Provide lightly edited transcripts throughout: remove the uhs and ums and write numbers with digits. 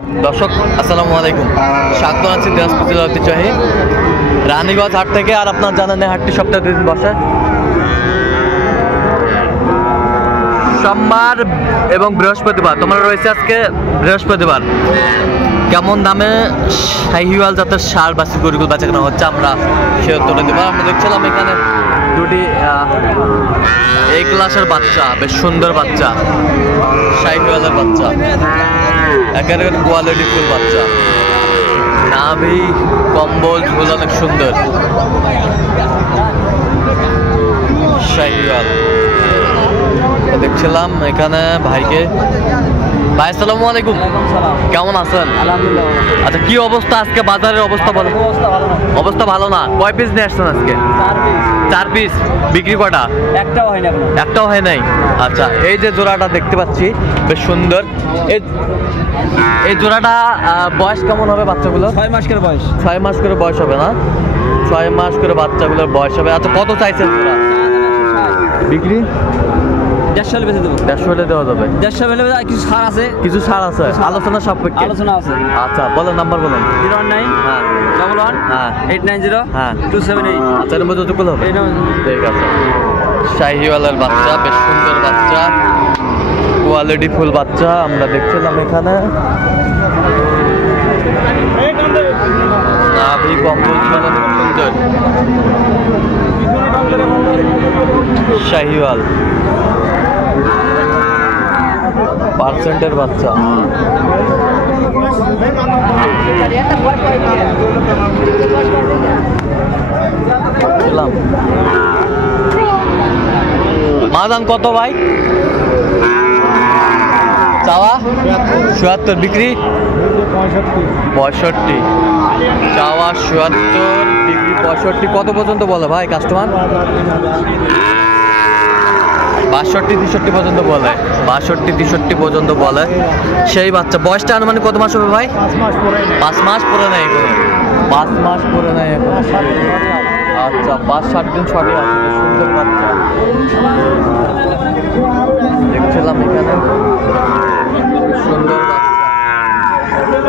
দর্শক আসসালামু আলাইকুম, স্বাগত আছি দিনাজপুর জেলার ঐতিহ্যবাহী রানীগঞ্জ হাট থেকে। আর আপনার জানেন এই হাটটি সপ্তাহে 2 দিন বসে, সোমবার এবং বৃহস্পতিবার। তোমরা রয়েছে আজকে বৃহস্পতিবার। কেমন দামে শাহিওয়াল জাতের ষাঁড় বাছুর গরুগুলো বেচা কেনা হচ্ছে আমরা সে উত্তরে দেবো। আমরা দেখছিলাম এখানে দুটি এই ক্লাসের বাচ্চা, বেশ সুন্দর বাচ্চা, শাহিওয়ালের বাচ্চা, একেবারে কোয়ালিটি ফুল বাচ্চা, নাভি কম্বল ঝোল অনেক সুন্দর শাহিওয়াল। দেখছিলাম এখানে ভাইকে। ভাই আসসালামু আলাইকুম, কেমন আছেন? আলহামদুলিল্লাহ। আচ্ছা, কি অবস্থা আজকে বাজারের অবস্থা বলো? অবস্থা ভালো না। কয় পিস নিয়ে আসছেন আজকে? 4 পিস। বিক্রি কটা? একটাও হয় নাই। আচ্ছা, এই যে জোড়াটা দেখতে পাচ্ছি বেশ সুন্দর। এই জোড়াটা বয়স কেমন হবে বাচ্চাগুলো? 6 মাস করে বয়স। 6 মাস করে বয়স হবে না? 6 মাস করে বাচ্চাগুলোর বয়স হবে। আচ্ছা, কত চাইছেন জোড়া বিক্রি? 150 হলে বেঁচে দেবো। 150 হলে দেওয়া যাবে। 150 হলে কিছু ছাড় আছে। কিছু ছাড় আছে, আলোচনা সাপেক্ষে আলোচনা আছে। আচ্ছা বলেন, নাম্বার বলেন। 019 হ্যাঁ 11 হ্যাঁ 890 হ্যাঁ 278। আচ্ছা, এর মধ্যে যতগুলো হবে ঠিক আছে। শাহিওয়ালের বাচ্চা, বেশ সুন্দর বাচ্চা, কোয়ালিটি ফুল বাচ্চা আমরা দেখছিলাম এখানে। নাভি কম্বল ঝোল অনেক সুন্দর শাহিওয়াল পার্সেন্টের বাচ্চা। মাদান কত ভাই? চাওয়া ৭৭, বিক্রি 65। চাওয়া ৭৭, বিক্রি 65। কত পর্যন্ত বলে ভাই কাস্টমার? ৬২-৬৩ পর্যন্ত বলে। ৬২-৬৩ পর্যন্ত বলে সেই বাচ্চা। বয়সটা আনুমানিক কত মাস হবে ভাই? 5 মাস পরে নাই এখন। 5 মাস পরে নাই এখন। আচ্ছা, ৫-৭ দিন ছড়ে আছে। সুন্দর বাচ্চা দেখছিলাম এখানে, সুন্দর বাচ্চা,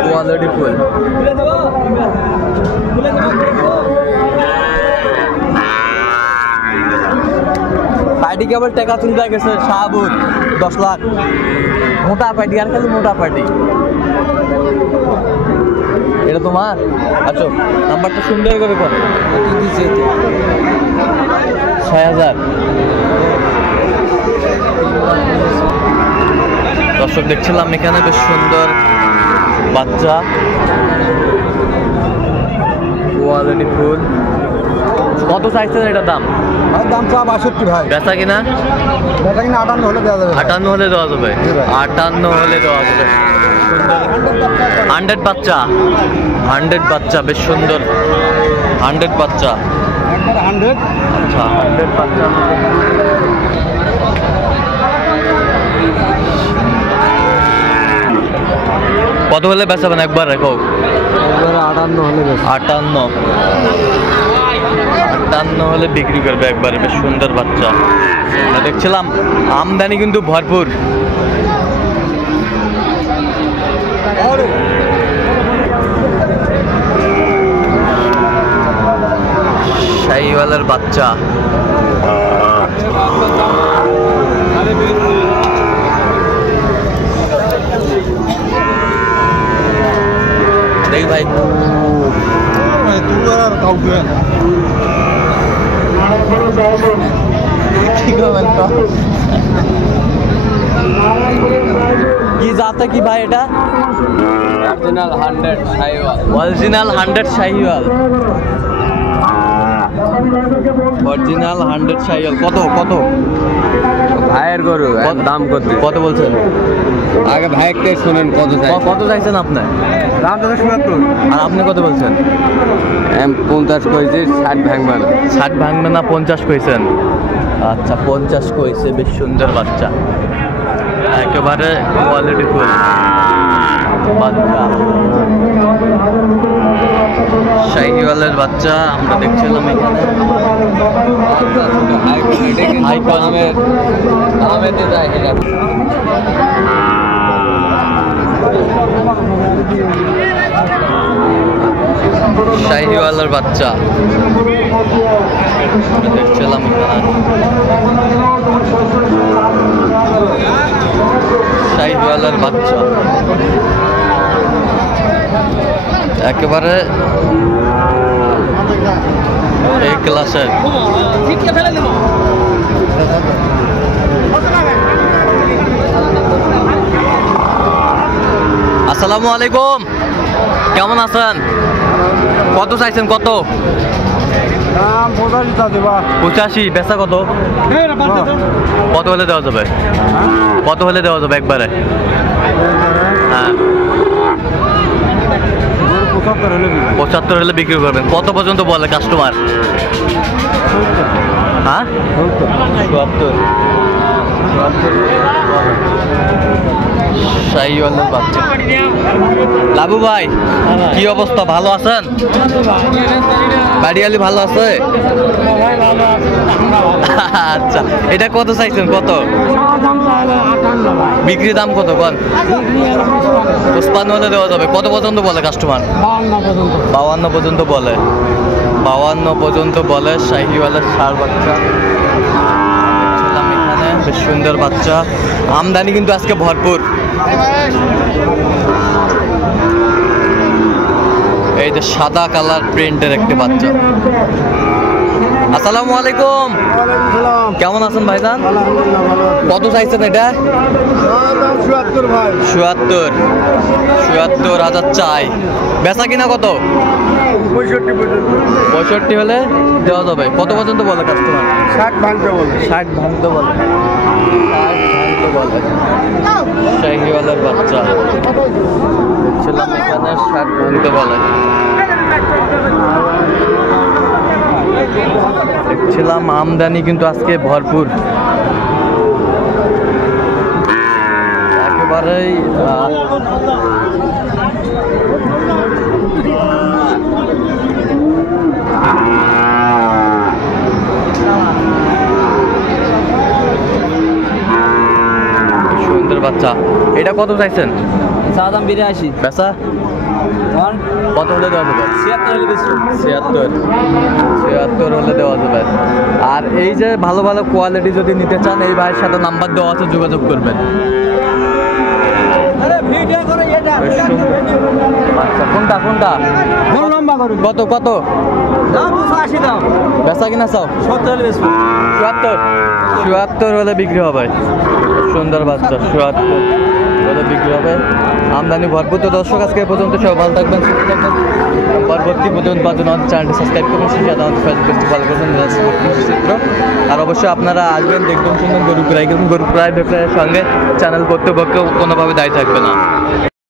কোয়ালিটি ফুল। পার্টি কেবল টাকা চিন্তা গেছে শাহাবুর 10 লাখ। মোটা পার্টি, আর খালি মোটা পার্টি। এটা তোমার? আচ্ছা, নাম্বারটা সুন্দর করে কর। ৬,০০০। দর্শক দেখছিলাম এখানে বেশ সুন্দর বাচ্চা, কোয়ালিটি ফুল। কত চাইছেন এটার দাম? দাম চা 62 ভাই। বেচা কিনা? 58 হলে দেওয়া যাবে। 58 হলে দেওয়া যাবে। 58 হলে দেওয়া যাবে। সুন্দর 100 বাচ্চা, 100 বাচ্চা, বেশ সুন্দর 100 বাচ্চা। 100? আচ্ছা, 100 বাচ্চা। কত হলে বেচাবেন একবার রেখো? 58 হলে বেচা। 58 হলে বিক্রি করবে একবারে। বেশ সুন্দর বাচ্চা দেখছিলাম। আমদানি কিন্তু ভরপুর। শাহিওয়ালের বাচ্চা, দেখ ভাই কি জাতে কি ভাই? এটা original 100 Sahiwal. Original 100 Sahiwal. Original 100 Sahiwal. কত কত ভাইয়ের গরু দাম কত বলছেন? আগে ভাইকে শুনেন কত চাই। কত চাইছেন আপনি? দাম তো ৭৭। আর আপনি কত বলছেন? 50 কইছি, 60 ভাঙবে না। 60 ভাঙবে না, 50 কইছেন। আচ্ছা, 50 কইছে। বেশ সুন্দর বাচ্চা, একেবারে কোয়ালিটি ফুল বাচ্চা, শাহিওয়ালের বাচ্চা আমরা দেখছিলাম এখানে। হাই কোয়ালিটির দামে দিয়ে যায়। শাহিওয়ালার বাচ্চা দেখছিলাম এখানে। শাহিওয়ালার বাচ্চা একেবারে এই ক্লাসের। আসসালামু আলাইকুম, কেমন আছেন? কত চাইছেন? কত? 85। বেচা কত? কত হলে দেওয়া যাবে? কত হলে দেওয়া যাবে একবারে? হ্যাঁ, 75 হলে বিক্রি করবেন। কত পর্যন্ত বলে কাস্টমার? হ্যাঁ, 74। শাহিওয়ালার বাচ্চা। লাবু ভাই, কি অবস্থা? ভালো আছেন? বাড়িয়ালি ভালো আছে? আচ্ছা, এটা কত চাইছেন? কত বিক্রি দাম? কত কোন? 55 হলে দেওয়া যাবে। কত পর্যন্ত বলে কাস্টমার? 52 পর্যন্ত বলে। 52 পর্যন্ত বলে। শাহিওয়ালার ষাঁড় বাচ্চা এখানে, বেশ সুন্দর বাচ্চা। আমদানি কিন্তু আজকে ভরপুর। এই যে সাদা কালার প্রিন্টের একটি বাচ্চা। আসসালামু আলাইকুম, কেমন আছেন ভাইজান? কত চাইছেন এটা? ৭৪,০০০ চাই। বেচা কিনা কত? 65 হলে দেওয়া যাবে। কত পর্যন্ত বলে কাস্টমার? 60 ভাঙতে বলে। 60 ভাঙতে বলে। শাহিওয়ালার বাচ্চা দেখছিলাম এখানে, 60 ভাঙতে বলে। দেখছিলাম আমদানি কিন্তু আজকে ভরপুর একেবারেই। সুন্দর বাচ্চা। এটা কত চাইছেন? দাম 82। বেচা কত হলে দেওয়া যাবে? 76 হলে দেওয়া যাবে। আর এই যে ভালো ভালো কোয়ালিটি যদি নিতে চান, এই ভাইয়ের সাথে নাম্বার দেওয়া আছে, যোগাযোগ করবেন। আচ্ছা, কোনটা কোনটা? কত কত? বেচা কিনা চাও? 74 হলে বিক্রি হবে। সুন্দর বাচ্চা, 74 হলে বিক্রি হবে। আমদানি ভরপুর। তো দর্শক, আজকে এ পর্যন্ত সব ভালো থাকবেন, সুস্থ থাকবেন। পরবর্তী পর্যন্ত আমাদের চ্যানেলটি সাবস্ক্রাইব করবেন, সেই সাথে আমাদের ফেসবুক ফলো করবেন চিত্র। আর অবশ্যই আপনারা আসবেন, দেখবেন শুনবেন গরু প্রায়। কিন্তু গরু প্রায় ব্যবসায়ের সঙ্গে চ্যানেল কর্তৃপক্ষ কোনোভাবে দায়ী থাকবে না।